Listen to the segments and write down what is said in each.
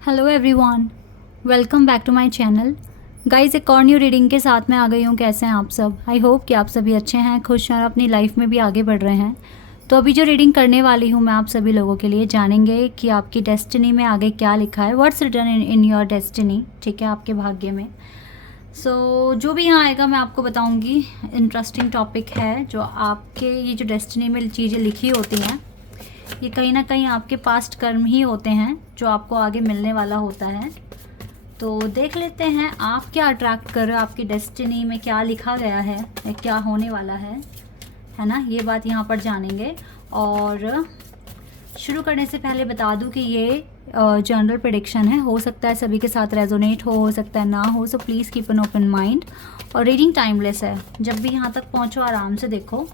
Hello everyone, welcome back to my channel. Guys, एक और new reading के साथ मैं आ गई हूँ। कैसे हैं आप सब? आई होप कि आप सभी अच्छे हैं, खुश हैं और अपनी लाइफ में भी आगे बढ़ रहे हैं। तो अभी जो रीडिंग करने वाली हूँ मैं आप सभी लोगों के लिए, जानेंगे कि आपकी डेस्टिनी में आगे क्या लिखा है, what's written in your destiny. ठीक है, आपके भाग्य में। जो भी यहाँ आएगा मैं आपको बताऊँगी। इंटरेस्टिंग टॉपिक है। जो आपके ये जो डेस्टिनी में चीज़ें लिखी होती हैं, ये कहीं ना कहीं आपके पास्ट कर्म ही होते हैं जो आपको आगे मिलने वाला होता है। तो देख लेते हैं आप क्या अट्रैक्ट कर रहे हो, आपकी डेस्टिनी में क्या लिखा गया है या क्या होने वाला है ना। ये बात यहाँ पर जानेंगे। और शुरू करने से पहले बता दूं कि ये जनरल प्रेडिक्शन है, हो सकता है सभी के साथ रेजोनेट हो सकता है ना हो। So please keep an open mind. और रीडिंग टाइमलेस है, जब भी यहाँ तक पहुँचो आराम से देखो।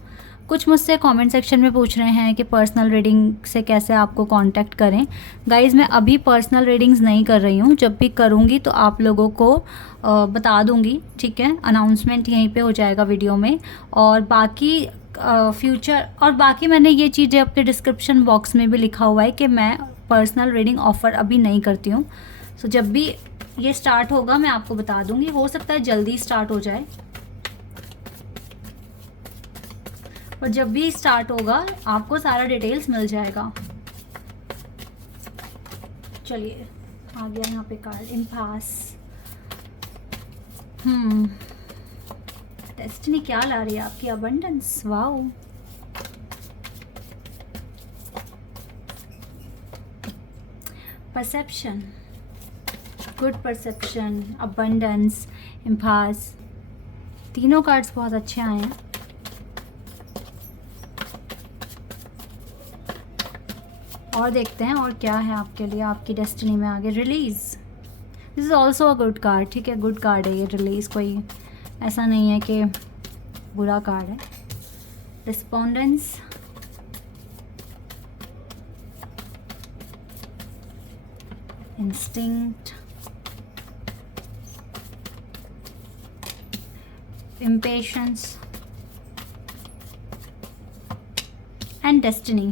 कुछ मुझसे कमेंट सेक्शन में पूछ रहे हैं कि पर्सनल रीडिंग से कैसे आपको कांटेक्ट करें। गाइज़, मैं अभी पर्सनल रीडिंग्स नहीं कर रही हूँ, जब भी करूँगी तो आप लोगों को बता दूँगी। ठीक है, अनाउंसमेंट यहीं पे हो जाएगा वीडियो में। और बाकी फ्यूचर और बाकी मैंने ये चीज़ें अपने डिस्क्रिप्शन बॉक्स में भी लिखा हुआ है कि मैं पर्सनल रीडिंग ऑफ़र अभी नहीं करती हूँ। सो जब भी ये स्टार्ट होगा मैं आपको बता दूँगी। हो सकता है जल्दी स्टार्ट हो जाए, और जब भी स्टार्ट होगा आपको सारा डिटेल्स मिल जाएगा। चलिए, आ गया यहाँ पे कार्ड इम्पास। डेस्टिनी क्या ला रही है आपकी? Abundance. Wow, perception, good perception, abundance, impasse. तीनों कार्ड्स बहुत अच्छे आए हैं। और देखते हैं और क्या है आपके लिए, आपकी डेस्टिनी में आगे। Release, this is also a good card. ठीक है, गुड कार्ड है ये। रिलीज कोई ऐसा नहीं है कि बुरा कार्ड है। Respondence, instinct, impatience and destiny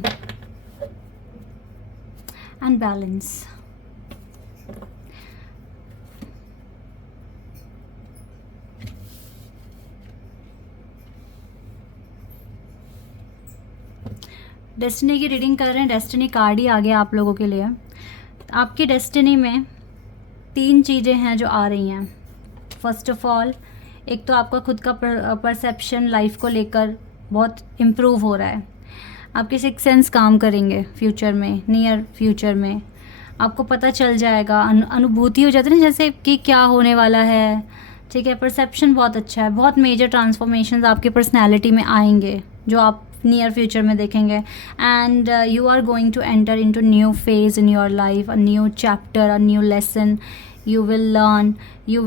and balance. Destiny की रीडिंग कर रहे हैं। डेस्टिनी कार्ड ही आ गया आप लोगों के लिए। आपकी डेस्टिनी में 3 चीज़ें हैं जो आ रही हैं। फर्स्ट ऑफ ऑल, एक तो आपका खुद का परसेप्शन लाइफ को लेकर बहुत इम्प्रूव हो रहा है। आपके सिक्स सेंस काम करेंगे फ्यूचर में, नियर फ्यूचर में। आपको पता चल जाएगा, अनुभूति हो जाती है ना जैसे कि क्या होने वाला है। ठीक है, परसेप्शन बहुत अच्छा है। बहुत मेजर ट्रांसफॉर्मेशंस आपकी पर्सनैलिटी में आएंगे जो आप नियर फ्यूचर में देखेंगे। And you are going to enter into new phase in your life, a new chapter, a new lesson you will learn, you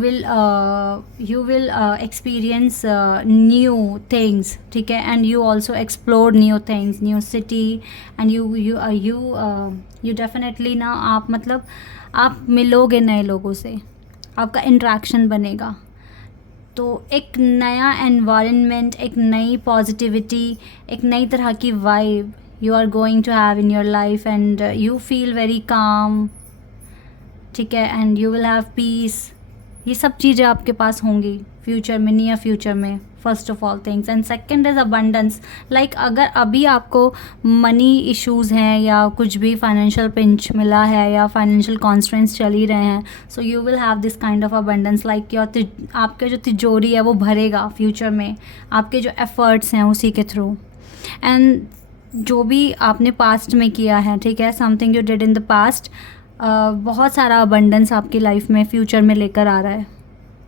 will experience new things. ठीक है, and you also explore new things, new city, and you definitely ना आप मतलब आप मिलोगे नए लोगों से, आपका इंट्रैक्शन बनेगा। तो एक नया एनवायरनमेंट, एक नई पॉजिटिविटी, एक नई तरह की vibe you are going to have in your life, and you feel very calm. ठीक है, and you will have peace. ये सब चीज़ें आपके पास होंगी फ्यूचर में, नियर फ्यूचर में। First of all things, and second is abundance. Like अगर अभी आपको मनी इश्यूज़ हैं या कुछ भी फाइनेंशियल पिंच मिला है या फाइनेंशियल कॉन्स्ट्रेंट्स चल ही रहे हैं, so you will have this kind of abundance. Like आपके जो तिजोरी है वो भरेगा फ्यूचर में, आपके जो एफर्ट्स हैं उसी के थ्रू। एंड जो भी आपने पास्ट में किया है, ठीक है, something you did in the past, बहुत सारा अबंडेंस आपकी लाइफ में फ्यूचर में लेकर आ रहा है।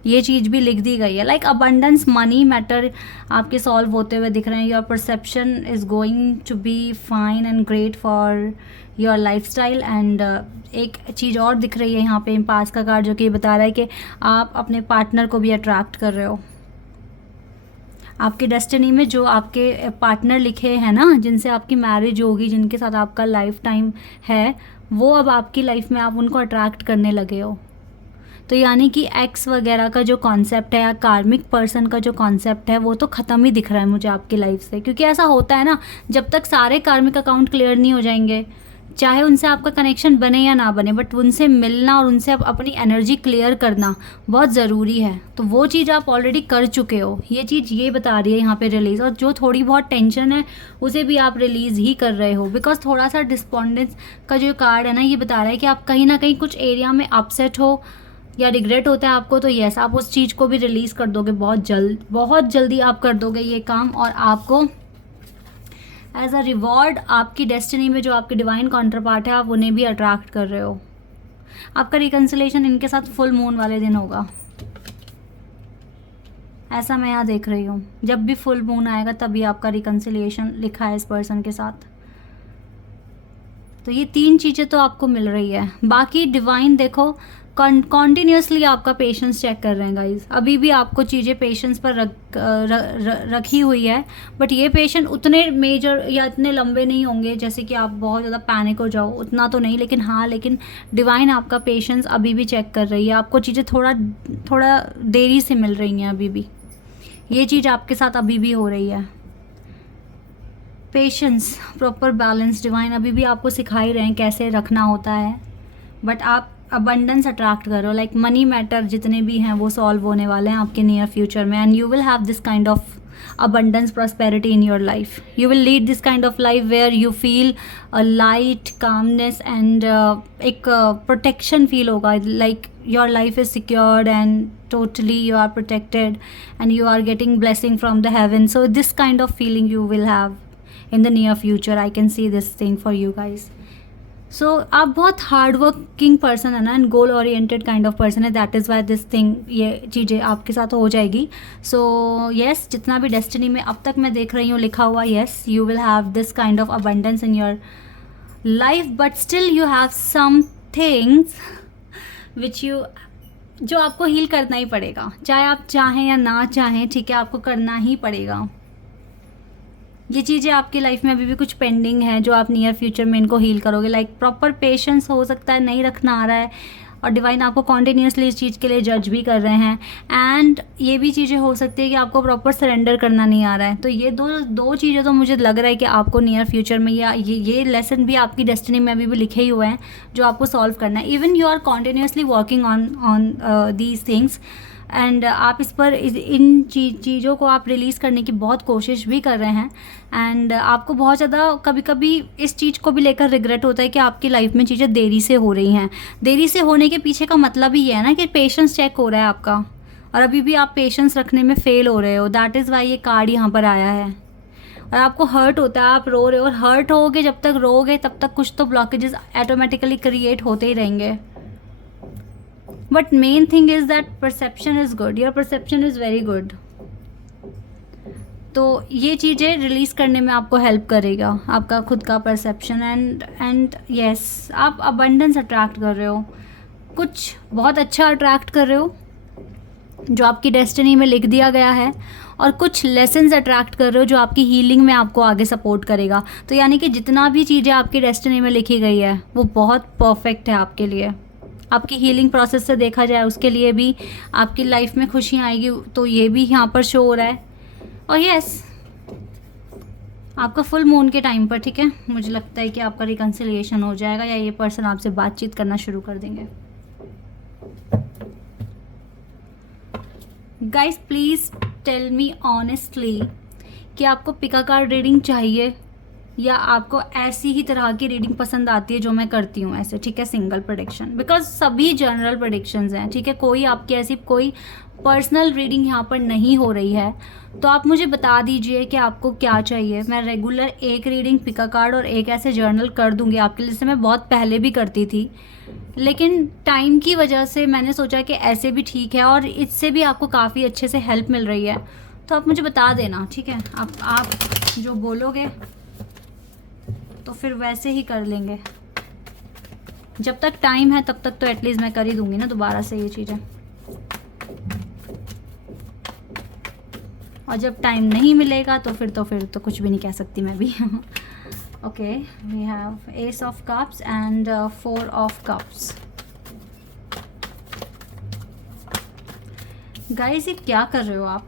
ये चीज़ भी लिख दी गई है। लाइक अबंडेंस, मनी मैटर आपके सॉल्व होते हुए दिख रहे हैं। Your perception is going to be fine and great for your life style. And एक चीज़ और दिख रही है यहाँ पे पास का कार्ड, जो कि बता रहा है कि आप अपने पार्टनर को भी अट्रैक्ट कर रहे हो। आपके डेस्टिनी में जो आपके पार्टनर लिखे हैं ना, जिनसे आपकी मैरिज होगी, जिनके साथ आपका लाइफ टाइम है, वो अब आपकी लाइफ में आप उनको अट्रैक्ट करने लगे हो। तो यानी कि एक्स वगैरह का जो कॉन्सेप्ट है या कार्मिक पर्सन का जो कॉन्सेप्ट है वो तो ख़त्म ही दिख रहा है मुझे आपकी लाइफ से। क्योंकि ऐसा होता है ना, जब तक सारे कार्मिक अकाउंट क्लियर नहीं हो जाएंगे, चाहे उनसे आपका कनेक्शन बने या ना बने, बट उनसे मिलना और उनसे अपनी एनर्जी क्लियर करना बहुत ज़रूरी है। तो वो चीज़ आप ऑलरेडी कर चुके हो, ये चीज़ ये बता रही है यहाँ पे रिलीज़। और जो थोड़ी बहुत टेंशन है उसे भी आप रिलीज़ ही कर रहे हो, बिकॉज थोड़ा सा डिस्पॉन्डेंस का जो कार्ड है ना, ये बता रहा है कि आप कहीं ना कहीं कुछ एरिया में अपसेट हो या रिग्रेट होता है आपको। तो यस, आप उस चीज़ को भी रिलीज़ कर दोगे बहुत जल्दी आप कर दोगे ये काम। और आपको एज अ रिवॉर्ड आपकी डेस्टिनी में जो आपके डिवाइन काउंटर पार्ट है, आप उन्हें भी अट्रैक्ट कर रहे हो। आपका रिकन्सिलेशन इनके साथ फुल मून वाले दिन होगा, ऐसा मैं यहाँ देख रही हूँ। जब भी फुल मून आएगा तभी आपका रिकन्सिलिएशन लिखा है इस पर्सन के साथ। तो ये 3 चीज़ें तो आपको मिल रही है। बाकी डिवाइन देखो कॉन्टिन्यूसली आपका पेशेंस चेक कर रहे हैं गाइज। अभी भी आपको चीज़ें पेशेंस पर रखी हुई है, बट ये पेशेंस उतने मेजर या इतने लंबे नहीं होंगे जैसे कि आप बहुत ज़्यादा पैनिक हो जाओ, उतना तो नहीं। लेकिन हाँ, लेकिन डिवाइन आपका पेशेंस अभी भी चेक कर रही है। आपको चीज़ें थोड़ा देरी से मिल रही हैं अभी भी। ये चीज़ आपके साथ अभी भी हो रही है। पेशेंस, प्रॉपर बैलेंस डिवाइन अभी भी आपको सिखा ही रहे हैं कैसे रखना होता है। बट आप अबंडेंस अट्रैक्ट करो, लाइक मनी मैटर जितने भी हैं वो सॉल्व होने वाले हैं आपके नियर फ्यूचर में। And you will have this kind of abundance prosperity in your life. You will lead this kind of life where you feel a light calmness and एक protection feel होगा, like your life is secured and totally you are protected and you are getting blessing from the heaven. So this kind of feeling you will have in the near future. I can see this thing for you guys. So आप बहुत hard working person है ना, and goal oriented kind of person है। That is why this thing, ये चीज़ें आपके साथ हो जाएगी। सो येस, जितना भी डेस्टिनी में अब तक मैं देख रही हूँ लिखा हुआ, yes you will have this kind of abundance in your life, but still you have some things which you, जो आपको हील करना ही पड़ेगा, चाहे आप चाहें या ना चाहें, ठीक है, आपको करना ही पड़ेगा। ये चीज़ें आपकी लाइफ में अभी भी कुछ पेंडिंग है जो आप नियर फ्यूचर में इनको हील करोगे। लाइक प्रॉपर पेशेंस हो सकता है नहीं रखना आ रहा है, और डिवाइन आपको कॉन्टिन्यूसली इस चीज़ के लिए जज भी कर रहे हैं। एंड ये भी चीज़ें हो सकती है कि आपको प्रॉपर सरेंडर करना नहीं आ रहा है। तो ये दो चीज़ें तो मुझे लग रहा है कि आपको नियर फ्यूचर में, या ये लेसन भी आपकी डेस्टिनी में अभी भी लिखे ही हुए हैं जो आपको सॉल्व करना है। Even you are continuously working on these things, and आप इस पर इन चीज़ों को आप रिलीज़ करने की बहुत कोशिश भी कर रहे हैं। एंड आपको बहुत ज़्यादा कभी कभी इस चीज़ को भी लेकर रिग्रेट होता है कि आपकी लाइफ में चीज़ें देरी से हो रही हैं। देरी से होने के पीछे का मतलब ही ये है ना कि पेशेंस चेक हो रहा है आपका, और अभी भी आप पेशेंस रखने में फ़ेल हो रहे हो। दैट इज़ वाई ये कार्ड यहाँ पर आया है। और आपको हर्ट होता है, आप रो रहे हो, और हर्ट होगे, जब तक रोगे तब तक कुछ तो ब्लॉकेजेस ऑटोमेटिकली क्रिएट होते ही रहेंगे। But main thing is that perception is good, your perception is very good. तो ये चीज़ें रिलीज़ करने में आपको हेल्प करेगा, आपका खुद का परसेप्शन। एंड येस, आप अबंडेंस अट्रैक्ट कर रहे हो, कुछ बहुत अच्छा अट्रैक्ट कर रहे हो जो आपकी डेस्टिनी में लिख दिया गया है, और कुछ लेसन्स अट्रैक्ट कर रहे हो जो आपकी हीलिंग में आपको आगे सपोर्ट करेगा। तो यानी कि जितना भी चीज़ें आपकी डेस्टिनी में लिखी गई है वो बहुत परफेक्ट है आपके लिए। आपकी हीलिंग प्रोसेस से देखा जाए उसके लिए भी आपकी लाइफ में खुशियाँ आएगी, तो ये भी यहाँ पर शो हो रहा है। और यस, आपका फुल मून के टाइम पर, ठीक है, मुझे लगता है कि आपका रिकन्सिलिएशन हो जाएगा, या ये पर्सन आपसे बातचीत करना शुरू कर देंगे। Guys please tell me honestly कि आपको पिका कार्ड रीडिंग चाहिए या आपको ऐसी ही तरह की रीडिंग पसंद आती है जो मैं करती हूँ ऐसे, ठीक है, सिंगल प्रेडिक्शन। बिकॉज सभी जनरल प्रेडिक्शंस हैं, ठीक है, कोई आपकी ऐसी कोई पर्सनल रीडिंग यहाँ पर नहीं हो रही है। तो आप मुझे बता दीजिए कि आपको क्या चाहिए। मैं रेगुलर एक रीडिंग पिका कार्ड और एक ऐसे जर्नल कर दूँगी आपके लिए, जैसे मैं बहुत पहले भी करती थी, लेकिन टाइम की वजह से मैंने सोचा कि ऐसे भी ठीक है, और इससे भी आपको काफ़ी अच्छे से हेल्प मिल रही है। तो आप मुझे बता देना, ठीक है, आप जो बोलोगे तो फिर वैसे ही कर लेंगे। जब तक टाइम है तब तक तो एटलीस्ट मैं कर ही दूंगी ना दोबारा से ये चीज़ें, और जब टाइम नहीं मिलेगा तो फिर तो कुछ भी नहीं कह सकती मैं भी। Okay, we have ace of cups and 4 of cups. Guys ये क्या कर रहे हो आप?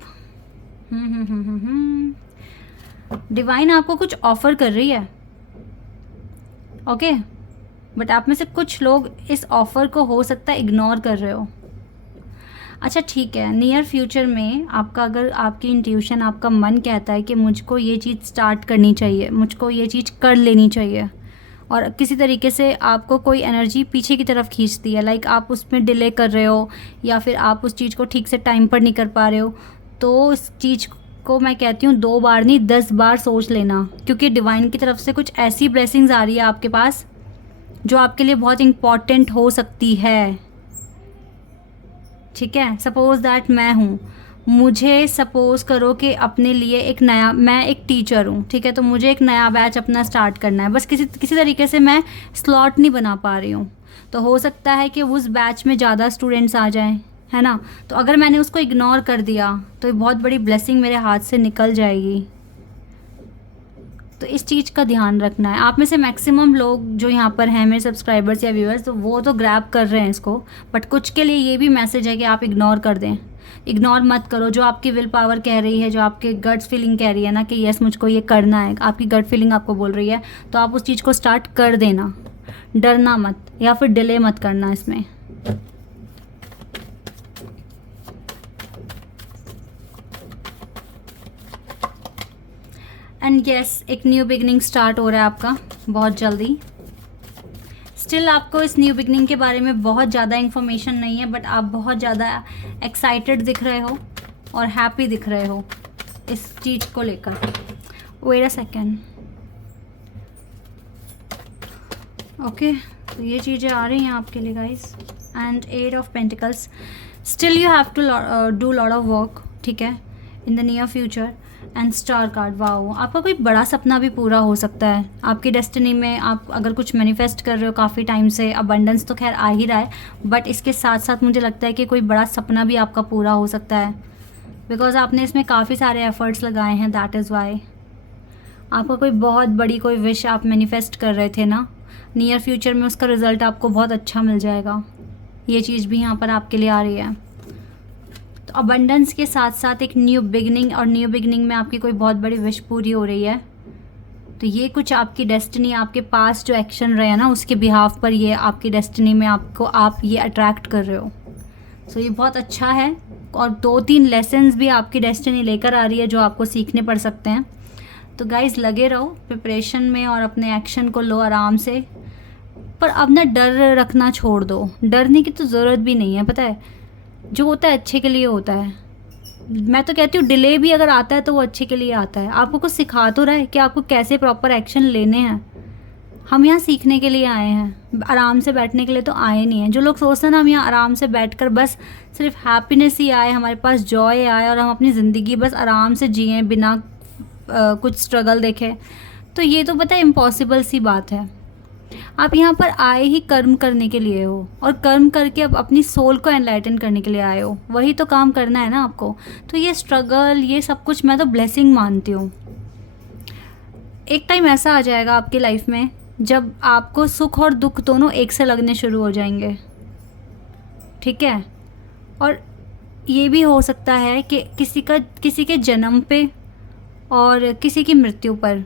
डिवाइन आपको कुछ ऑफर कर रही है, ओके, बट आप में से कुछ लोग इस ऑफ़र को हो सकता है इग्नोर कर रहे हो। अच्छा ठीक है, नियर फ्यूचर में आपका, अगर आपकी इंट्यूशन, आपका मन कहता है कि मुझको ये चीज़ स्टार्ट करनी चाहिए, मुझको ये चीज़ कर लेनी चाहिए, और किसी तरीके से आपको कोई एनर्जी पीछे की तरफ खींचती है, लाइक आप उसमें डिले कर रहे हो या फिर आप उस चीज़ को ठीक से टाइम पर नहीं कर पा रहे हो, तो उस चीज़ को मैं कहती हूँ 2 बार नहीं 10 बार सोच लेना, क्योंकि डिवाइन की तरफ से कुछ ऐसी ब्लेसिंग्स आ रही है आपके पास जो आपके लिए बहुत इम्पॉर्टेंट हो सकती है। ठीक है, सपोज़ दैट मैं हूँ, मुझे सपोज़ करो कि अपने लिए एक नया, मैं एक टीचर हूँ, ठीक है, तो मुझे एक नया बैच अपना स्टार्ट करना है, बस किसी तरीके से मैं स्लॉट नहीं बना पा रही हूँ, तो हो सकता है कि उस बैच में ज़्यादा स्टूडेंट्स आ जाएं, है ना। तो अगर मैंने उसको इग्नोर कर दिया तो ये बहुत बड़ी ब्लेसिंग मेरे हाथ से निकल जाएगी। तो इस चीज़ का ध्यान रखना है। आप में से मैक्सिमम लोग जो यहाँ पर हैं मेरे सब्सक्राइबर्स या व्यूअर्स, तो वो तो ग्रैब कर रहे हैं इसको, बट कुछ के लिए ये भी मैसेज है कि आप इग्नोर कर दें। इग्नोर मत करो, जो आपकी विल पावर कह रही है, जो आपके गट्स फीलिंग कह रही है ना कि यस मुझको ये करना है, आपकी गट फीलिंग आपको बोल रही है, तो आप उस चीज़ को स्टार्ट कर देना, डरना मत या फिर डिले मत करना इसमें। एंड यस, एक न्यू बिगनिंग स्टार्ट हो रहा है आपका बहुत जल्दी। स्टिल आपको इस न्यू बिगनिंग के बारे में बहुत ज़्यादा इन्फॉर्मेशन नहीं है, बट आप बहुत ज़्यादा एक्साइटेड दिख रहे हो और हैप्पी दिख रहे हो इस चीज़ को लेकर। Wait a second. ओके, तो ये चीज़ें आ रही हैं आपके लिए guys. And 8 of pentacles, still you have to do lot of work, ठीक है, in the near future. And star card, wow, आपका कोई बड़ा सपना भी पूरा हो सकता है आपकी डेस्टिनी में। आप अगर कुछ मैनिफेस्ट कर रहे हो काफ़ी टाइम से, अबंडेंस तो खैर आ ही रहा है, बट इसके साथ साथ मुझे लगता है कि कोई बड़ा सपना भी आपका पूरा हो सकता है, बिकॉज आपने इसमें काफ़ी सारे एफर्ट्स लगाए हैं। दैट इज़ वाई आपका कोई बहुत बड़ी कोई विश आप मैनिफेस्ट कर रहे थे ना, नियर फ्यूचर में उसका रिज़ल्ट आपको बहुत अच्छा मिल जाएगा। ये चीज़ भी यहाँ पर आपके लिए आ रही है। तो अबंडेंस के साथ साथ एक न्यू बिगनिंग, और न्यू बिगनिंग में आपकी कोई बहुत बड़ी विश पूरी हो रही है। तो ये कुछ आपकी डेस्टिनी, आपके पास जो एक्शन रहे हैं ना उसके बिहाफ पर ये आपकी डेस्टिनी में आपको, आप ये अट्रैक्ट कर रहे हो। सो ये बहुत अच्छा है, और 2-3 लेसन्स भी आपकी डेस्टिनी लेकर आ रही है जो आपको सीखने पड़ सकते हैं। तो गाइज़ लगे रहो प्रिपरेशन में और अपने एक्शन को लो आराम से, पर अब ना डर रखना छोड़ दो। डरने की तो ज़रूरत भी नहीं है, पता है, जो होता है अच्छे के लिए होता है। मैं तो कहती हूँ डिले भी अगर आता है तो वो अच्छे के लिए आता है। आपको कुछ सिखा तो रहा है कि आपको कैसे प्रॉपर एक्शन लेने हैं। हम यहाँ सीखने के लिए आए हैं, आराम से बैठने के लिए तो आए नहीं हैं। जो लोग सोचते हैं ना हम यहाँ आराम से बैठकर बस सिर्फ हैप्पीनेस ही आए, हमारे पास जॉय आए और हम अपनी ज़िंदगी बस आराम से जिएं बिना कुछ स्ट्रगल देखे, तो ये तो पता है इम्पॉसिबल सी बात है। आप यहाँ पर आए ही कर्म करने के लिए हो, और कर्म करके अब अपनी सोल को एनलाइटन करने के लिए आए हो, वही तो काम करना है ना आपको। तो ये स्ट्रगल, ये सब कुछ मैं तो ब्लेसिंग मानती हूँ। एक टाइम ऐसा आ जाएगा आपकी लाइफ में जब आपको सुख और दुख दोनों एक से लगने शुरू हो जाएंगे, ठीक है। और ये भी हो सकता है कि किसी के जन्म पे और किसी की मृत्यु पर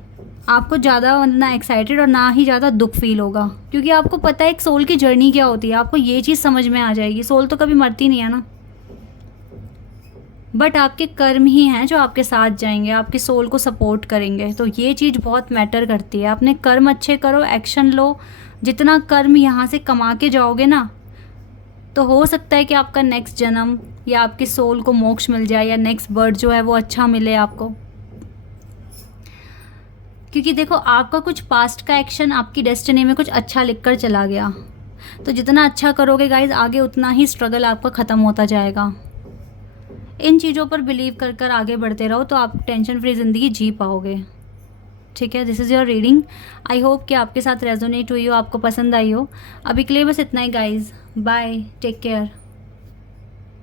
आपको ज़्यादा ना एक्साइटेड और ना ही ज़्यादा दुख फील होगा, क्योंकि आपको पता है एक सोल की जर्नी क्या होती है। आपको ये चीज़ समझ में आ जाएगी, सोल तो कभी मरती नहीं है ना, बट आपके कर्म ही हैं जो आपके साथ जाएंगे, आपकी सोल को सपोर्ट करेंगे। तो ये चीज़ बहुत मैटर करती है। अपने कर्म अच्छे करो, एक्शन लो। जितना कर्म यहाँ से कमा के जाओगे ना, तो हो सकता है कि आपका नेक्स्ट जन्म या आपकी सोल को मोक्ष मिल जाए, या नेक्स्ट बर्थ जो है वो अच्छा मिले आपको। क्योंकि देखो आपका कुछ पास्ट का एक्शन आपकी डेस्टिनी में कुछ अच्छा लिखकर चला गया, तो जितना अच्छा करोगे गाइज आगे उतना ही स्ट्रगल आपका ख़त्म होता जाएगा। इन चीज़ों पर बिलीव कर कर आगे बढ़ते रहो तो आप टेंशन फ्री ज़िंदगी जी पाओगे, ठीक है। This is your reading. I hope कि आपके साथ रेजोनेट हुई हो, आपको पसंद आई हो। अभी के लिए बस इतना ही गाइज, बाय, टेक केयर।